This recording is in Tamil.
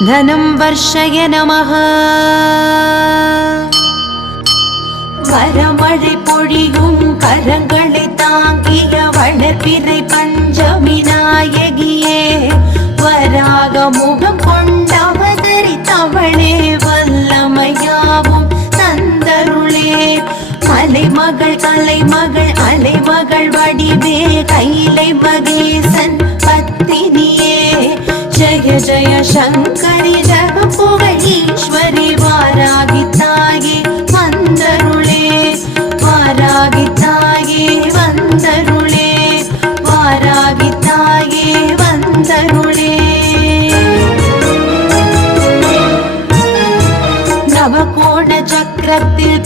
धनं वर्षय नमः வரமழை பொழியும் கரங்களை தாங்கிய வளர்பிறை பஞ்சமி நாயகியே வராக முகம் கொண்டவதரித்தவளே வல்லமையாவும் தந்தருளே மலைமகள் கலைமகள் அலைமகள் வடிவே கைலை மகேசன் பத்தினியே ஜய ஜய சங்கரி ஜக புகழ் ஈஸ்வரி வாராகி தாயே வந்தருளே வாராகி தாயே வந்தருளே வாராகி தாயே வந்தருளே நவகோண சக்கரத்தில்